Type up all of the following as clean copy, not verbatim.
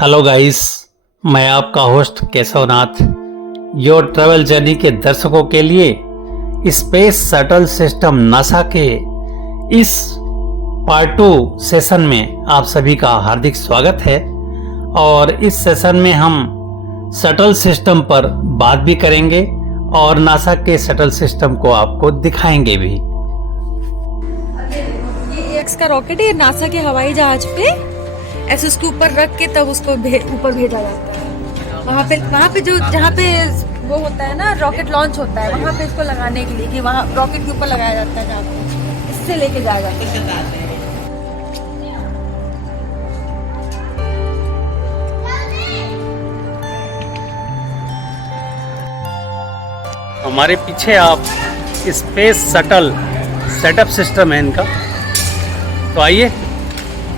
Hello guys, मैं आपका host Keshavnath your travel journey के दर्शकों के लिए स्पेस शटल सिस्टम नासा के इस पार्ट 2 सेशन में आप सभी का हार्दिक स्वागत है। और इस सेशन में हम शटल सिस्टम पर बात भी करेंगे और नासा के शटल सिस्टम को आपको दिखाएंगे भी। ये एक्स का रॉकेट है, नासा के हवाई जहाज पे ऐसे उसके ऊपर रख के तब उसको ऊपर भेजा जाता है। वहाँ पे जो जहाँ पे वो होता है ना, रॉकेट लॉन्च होता है, वहाँ पे इसको लगाने के लिए कि वहाँ रॉकेट के ऊपर लगाया जाता है, जहाँ पे इससे लेके जाया जाता है। हमारे पीछे आप स्पेस शटल सेटअप सिस्टम है इनका, तो आइए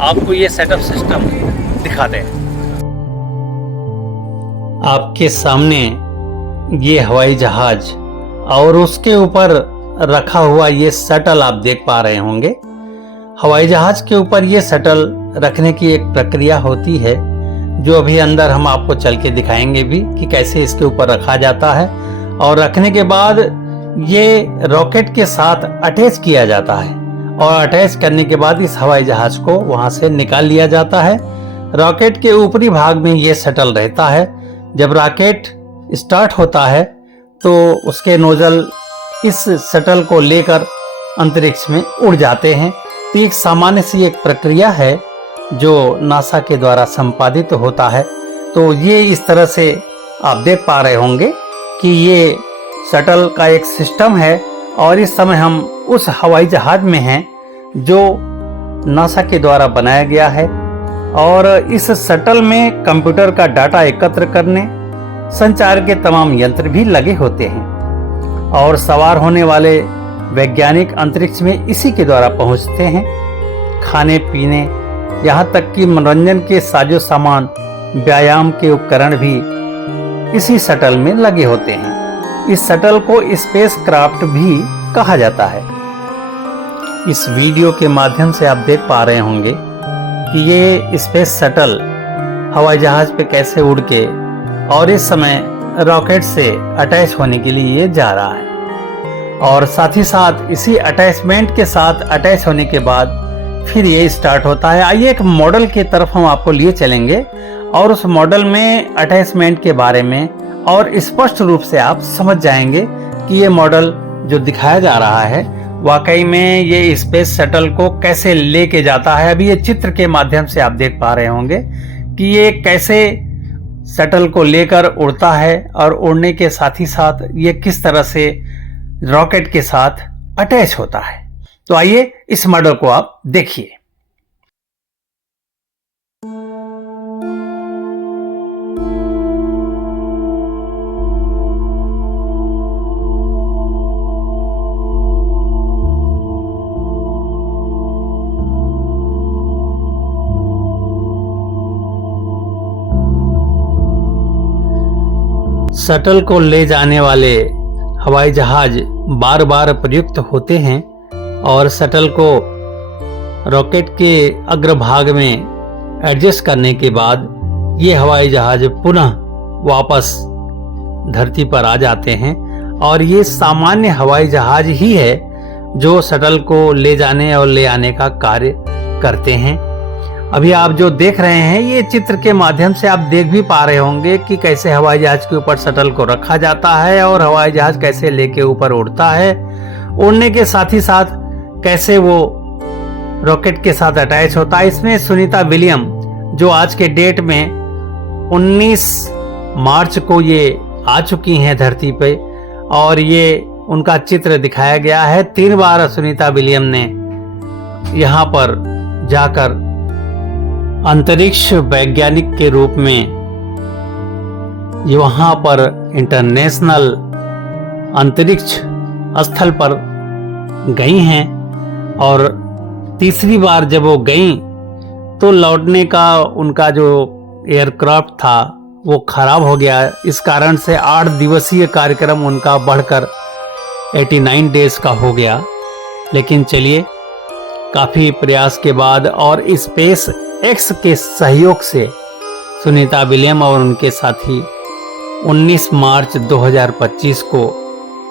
आपको ये सेटअप सिस्टम दिखाते हैं। आपके सामने ये हवाई जहाज और उसके ऊपर रखा हुआ ये शटल आप देख पा रहे होंगे। हवाई जहाज के ऊपर ये शटल रखने की एक प्रक्रिया होती है जो अभी अंदर हम आपको चल के दिखाएंगे भी कि कैसे इसके ऊपर रखा जाता है। और रखने के बाद ये रॉकेट के साथ अटैच किया जाता है और अटैच करने के बाद इस हवाई जहाज को वहां से निकाल लिया जाता है। रॉकेट के ऊपरी भाग में ये शटल रहता है। जब रॉकेट स्टार्ट होता है तो उसके नोजल इस शटल को लेकर अंतरिक्ष में उड़ जाते हैं। तो एक सामान्य सी एक प्रक्रिया है जो नासा के द्वारा संपादित होता है। तो ये इस तरह से आप देख पा रहे होंगे कि ये शटल का एक सिस्टम है और इस समय हम उस हवाई जहाज में हैं जो नासा के द्वारा बनाया गया है। और इस शटल में कंप्यूटर का डाटा एकत्र करने, संचार के तमाम यंत्र भी लगे होते हैं और सवार होने वाले वैज्ञानिक अंतरिक्ष में इसी के द्वारा पहुंचते हैं। खाने पीने, यहाँ तक कि मनोरंजन के साजो सामान, व्यायाम के उपकरण भी इसी शटल में लगे होते हैं। इस शटल को स्पेस क्राफ्ट भी कहा जाता है। इस वीडियो के माध्यम से आप देख पा रहे होंगे कि ये स्पेस शटल हवाई जहाज पे कैसे उड़ के और इस समय रॉकेट से अटैच होने के लिए ये जा रहा है। और साथ ही साथ इसी अटैचमेंट के साथ अटैच होने के बाद फिर ये स्टार्ट होता है। आइए एक मॉडल की तरफ हम आपको लिए चलेंगे और उस मॉडल में अटैचमेंट के बारे में और स्पष्ट रूप से आप समझ जाएंगे कि ये मॉडल जो दिखाया जा रहा है वाकई में ये स्पेस शटल को कैसे लेके जाता है। अभी ये चित्र के माध्यम से आप देख पा रहे होंगे कि ये कैसे शटल को लेकर उड़ता है और उड़ने के साथ ही साथ ये किस तरह से रॉकेट के साथ अटैच होता है। तो आइए इस मॉडल को आप देखिए। शटल को ले जाने वाले हवाई जहाज बार बार प्रयुक्त होते हैं और शटल को रॉकेट के अग्रभाग में एडजस्ट करने के बाद ये हवाई जहाज पुनः वापस धरती पर आ जाते हैं। और ये सामान्य हवाई जहाज ही है जो शटल को ले जाने और ले आने का कार्य करते हैं। अभी आप जो देख रहे हैं ये चित्र के माध्यम से आप देख भी पा रहे होंगे कि कैसे हवाई जहाज के ऊपर शटल को रखा जाता है और हवाई जहाज कैसे लेके ऊपर उड़ता है। उड़ने के साथ ही साथ कैसे वो रॉकेट के साथ अटैच होता है। इसमें सुनीता विलियम जो आज के डेट में 19 मार्च को ये आ चुकी हैं धरती पे और ये उनका चित्र दिखाया गया है। 3 बार सुनीता विलियम ने यहाँ पर जाकर अंतरिक्ष वैज्ञानिक के रूप में वहां पर इंटरनेशनल अंतरिक्ष स्थल पर गई हैं। और तीसरी बार जब वो गई तो लौटने का उनका जो एयरक्राफ्ट था वो खराब हो गया। इस कारण से 8 दिवसीय कार्यक्रम उनका बढ़कर 89 डेज का हो गया। लेकिन चलिए, काफी प्रयास के बाद और स्पेस एक्स के सहयोग से सुनीता विलियम और उनके साथी 19 मार्च 2025 को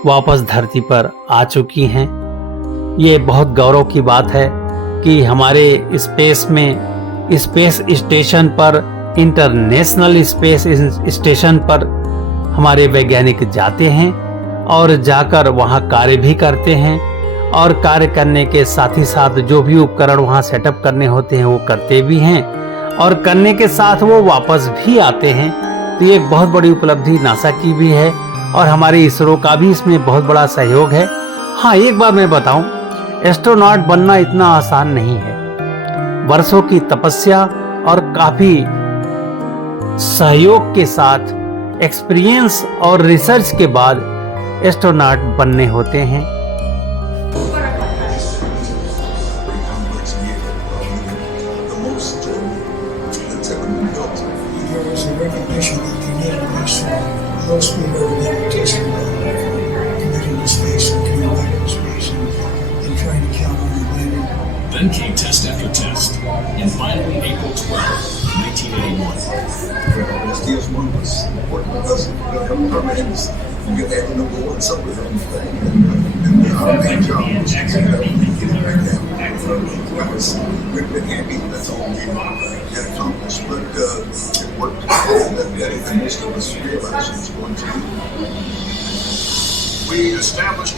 वापस धरती पर आ चुकी हैं। ये बहुत गौरव की बात है कि हमारे स्पेस में, स्पेस स्टेशन पर, इंटरनेशनल स्पेस स्टेशन पर हमारे वैज्ञानिक जाते हैं और जाकर वहाँ कार्य भी करते हैं, और कार्य करने के साथ ही साथ जो भी उपकरण वहाँ सेटअप करने होते हैं वो करते भी हैं, और करने के साथ वो वापस भी आते हैं। तो ये एक बहुत बड़ी उपलब्धि नासा की भी है और हमारे इसरो का भी इसमें बहुत बड़ा सहयोग है। हाँ, एक बात मैं बताऊं, एस्ट्रोनॉट बनना इतना आसान नहीं है। वर्षों की तपस्या और काफी सहयोग के साथ, एक्सपीरियंस और रिसर्च के बाद एस्ट्रोनॉट बनने होते हैं। Then came test after test, and finally April 12, 1981. STS one was important because we have our missions. You get that number one somewhere. And our main job was to get that was been happy. That's all we had accomplished. But it worked. Anything most of us realized it was going to. We established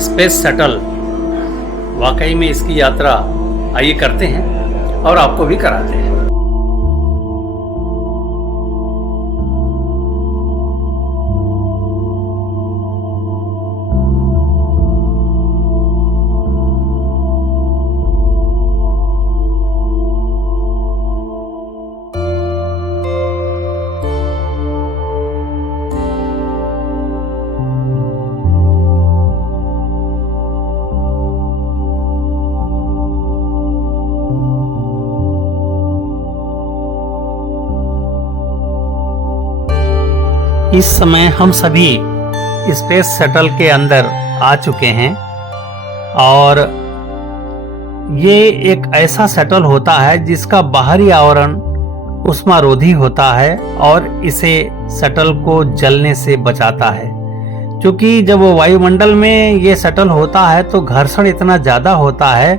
space shuttle, वाकई में इसकी यात्रा आइए करते हैं और आपको भी कराते हैं। इस समय हम सभी स्पेस शटल के अंदर आ चुके हैं, और ये एक ऐसा शटल होता है जिसका बाहरी आवरण उष्मारोधी होता है और इसे शटल को जलने से बचाता है। क्योंकि जब वो वायुमंडल में ये शटल होता है तो घर्षण इतना ज्यादा होता है,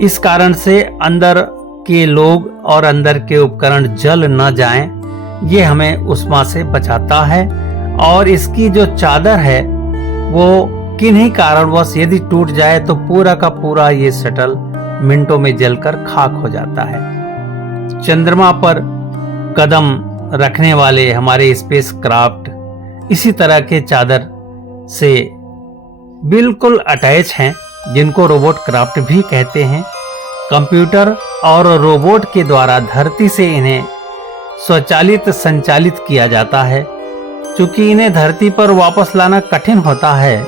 इस कारण से अंदर के लोग और अंदर के उपकरण जल न जाएं, ये हमें उष्मा से बचाता है। और इसकी जो चादर है वो किन्हीं कारणवश यदि टूट जाए तो पूरा का पूरा ये शटल मिनटों में जलकर खाक हो जाता है। चंद्रमा पर कदम रखने वाले हमारे स्पेस क्राफ्ट इसी तरह के चादर से बिल्कुल अटैच हैं, जिनको रोबोट क्राफ्ट भी कहते हैं। कंप्यूटर और रोबोट के द्वारा धरती से इन्हें स्वचालित संचालित किया जाता है। चूंकि इन्हें धरती पर वापस लाना कठिन होता है,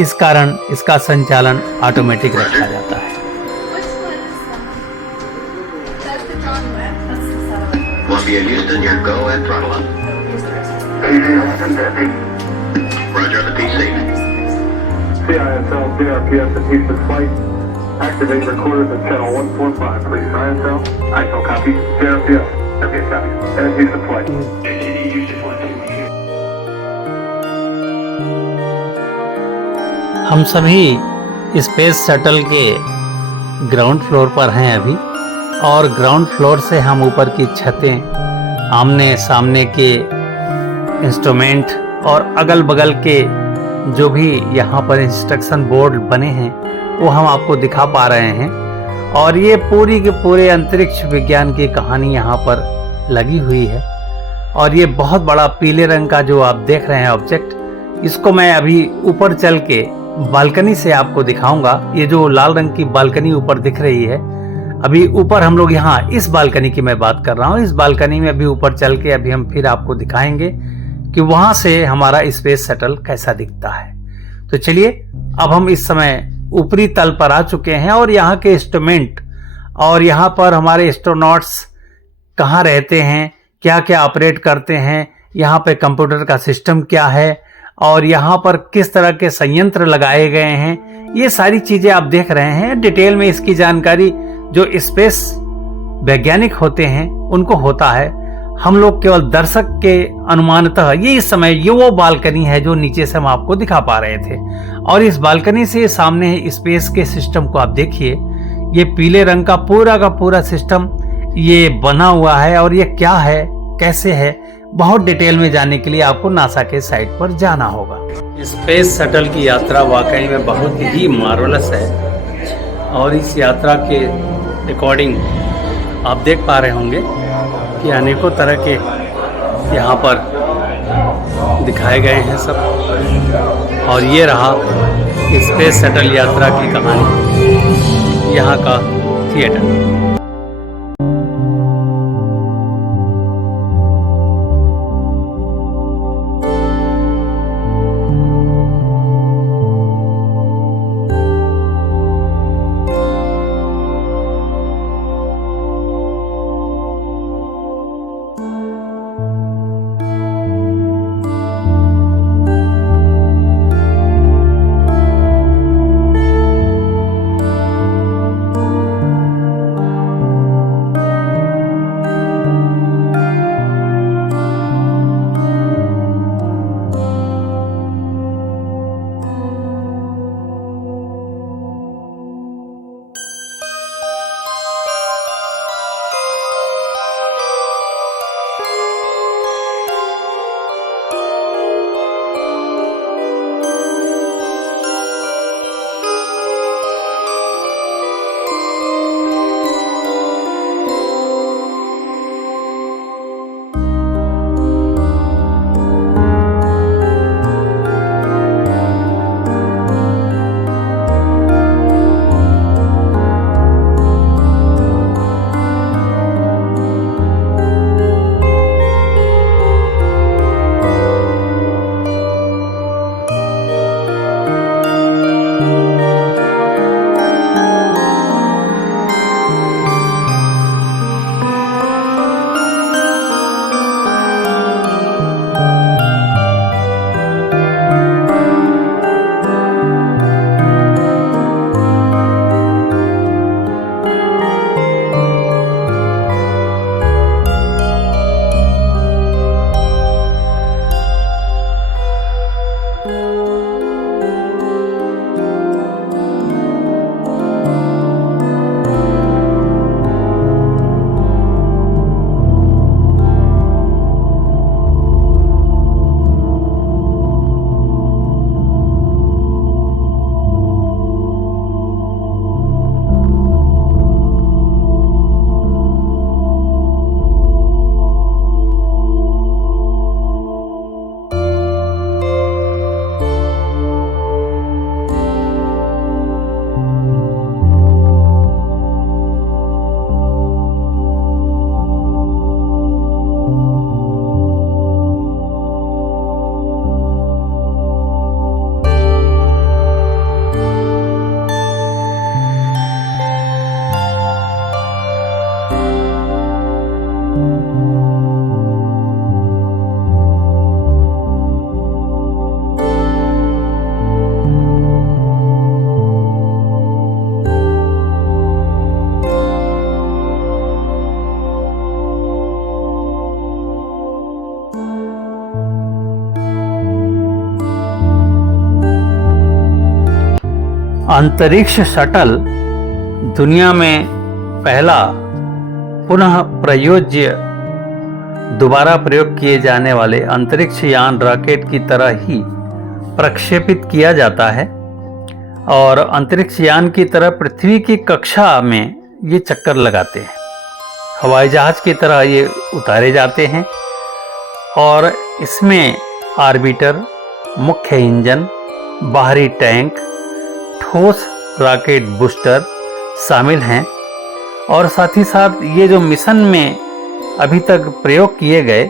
इस कारण इसका संचालन ऑटोमेटिक रखा जाता है। Columbia Houston, your go and throttle up. Roger the PC. CISL, DRPS and Houston flight. Activate recorders at channel 145, please. ISL. ISL copy. DRPS. Okay, copy. And Houston flight. Houston flight. हम सभी space shuttle के ground floor पर हैं अभी, और ground floor से हम ऊपर की छतें, आमने सामने के इंस्ट्रूमेंट और अगल बगल के जो भी यहाँ पर इंस्ट्रक्शन बोर्ड बने हैं वो हम आपको दिखा पा रहे हैं। और ये पूरी के पूरे अंतरिक्ष विज्ञान की कहानी यहाँ पर लगी हुई है। और ये बहुत बड़ा पीले रंग का जो आप देख रहे हैं ऑब्जेक्ट, इसको मैं अभी ऊपर चल के बालकनी से आपको दिखाऊंगा। ये जो लाल रंग की बालकनी ऊपर दिख रही है, अभी ऊपर हम लोग यहाँ इस बालकनी की मैं बात कर रहा हूँ, इस बालकनी में अभी ऊपर चल के अभी हम फिर आपको दिखाएंगे कि वहां से हमारा स्पेस शटल कैसा दिखता है। तो चलिए, अब हम इस समय ऊपरी तल पर आ चुके हैं और यहाँ के इंस्ट्रूमेंट और यहाँ पर हमारे एस्ट्रोनॉट्स कहाँ रहते हैं, क्या क्या ऑपरेट करते हैं, यहाँ पे कंप्यूटर का सिस्टम क्या है और यहाँ पर किस तरह के संयंत्र लगाए गए हैं, ये सारी चीजें आप देख रहे हैं। डिटेल में इसकी जानकारी जो स्पेस वैज्ञानिक होते हैं उनको होता है। हम लोग केवल दर्शक के अनुमानतः ये इस समय ये वो बालकनी है जो नीचे से हम आपको दिखा पा रहे थे। और इस बालकनी से सामने स्पेस के सिस्टम को आप देखिए, ये पीले रंग का पूरा सिस्टम ये बना हुआ है। और ये क्या है, कैसे है, बहुत डिटेल में जानने के लिए आपको नासा के साइट पर जाना होगा। स्पेस शटल की यात्रा वाकई में बहुत ही मार्वलस है। और इस यात्रा के अकॉर्डिंग आप देख पा रहे होंगे कि अनेकों तरह के यहाँ पर दिखाए गए हैं सब। और ये रहा स्पेस शटल यात्रा की कहानी, यहाँ का थिएटर। अंतरिक्ष शटल दुनिया में पहला पुनः प्रयोज्य दोबारा प्रयोग किए जाने वाले अंतरिक्ष यान रॉकेट की तरह ही प्रक्षेपित किया जाता है और अंतरिक्ष यान की तरह पृथ्वी की कक्षा में ये चक्कर लगाते हैं। हवाई जहाज की तरह ये उतारे जाते हैं और इसमें ऑर्बिटर, मुख्य इंजन, बाहरी टैंक, ठोस रॉकेट बूस्टर शामिल हैं। और साथ ही साथ ये जो मिशन में अभी तक प्रयोग किए गए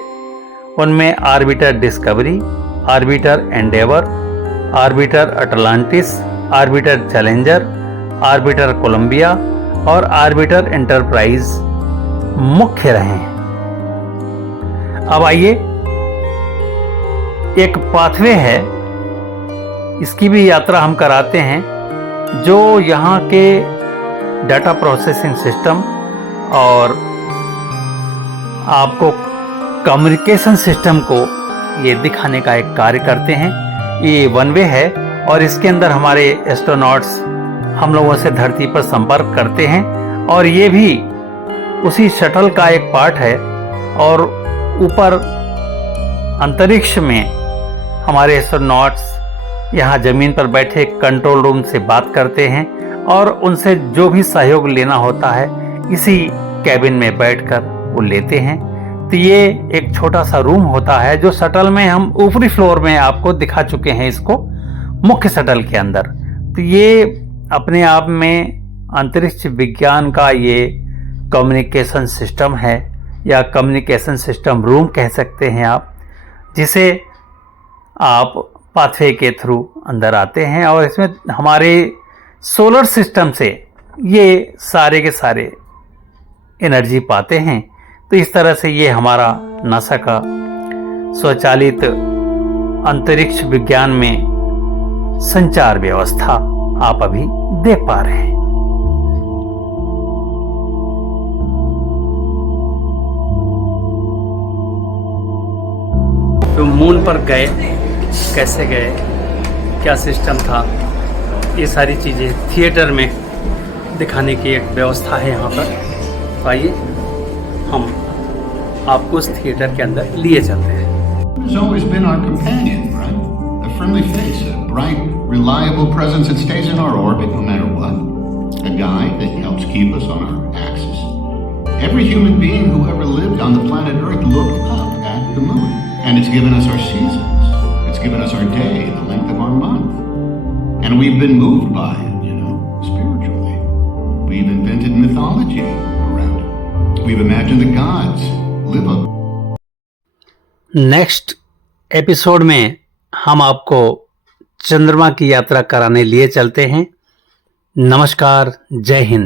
उनमें orbiter Discovery, orbiter Endeavour, orbiter Atlantis, orbiter Challenger, orbiter Columbia और ऑर्बिटर एंटरप्राइज मुख्य रहे हैं। अब आइए, एक पाथवे है इसकी भी यात्रा हम कराते हैं, जो यहाँ के डाटा प्रोसेसिंग सिस्टम और आपको कम्युनिकेशन सिस्टम को ये दिखाने का एक कार्य करते हैं। ये वन वे है और इसके अंदर हमारे एस्ट्रोनॉट्स हम लोगों से धरती पर संपर्क करते हैं और ये भी उसी शटल का एक पार्ट है। और ऊपर अंतरिक्ष में हमारे एस्ट्रोनॉट्स यहाँ जमीन पर बैठे कंट्रोल रूम से बात करते हैं और उनसे जो भी सहयोग लेना होता है इसी कैबिन में बैठकर वो लेते हैं। तो ये एक छोटा सा रूम होता है जो शटल में हम ऊपरी फ्लोर में आपको दिखा चुके हैं, इसको मुख्य शटल के अंदर। तो ये अपने आप में अंतरिक्ष विज्ञान का ये कम्युनिकेशन सिस्टम है या कम्युनिकेशन सिस्टम रूम कह सकते हैं आप, जिसे आप पाथवे के थ्रू अंदर आते हैं और इसमें हमारे सोलर सिस्टम से ये सारे के सारे एनर्जी पाते हैं। तो इस तरह से ये हमारा नासा का स्वचालित अंतरिक्ष विज्ञान में संचार व्यवस्था आप अभी देख पा रहे हैं। तो मून पर गए, कैसे गए, क्या सिस्टम था, ये सारी चीज़ें थिएटर में दिखाने की एक व्यवस्था है यहाँ पर। आइए हम आपको उस थिएटर के अंदर लिए चलते हैं। Has always been our companion, right? A friendly face, a bright, reliable presence that stays in our orbit no matter what. A guy that helps keep us on our axis. Every human being who ever lived on the planet Earth looked up at the moon. And it's given us our seasons. It's given us our day, the length of our month. And we've been moved by it, you know, spiritually. We've invented mythology around it. We've imagined the gods live up. Next episode में हम आपको चंद्रमा की यात्रा कराने लिए चलते हैं। नमस्कार, जय हिंद।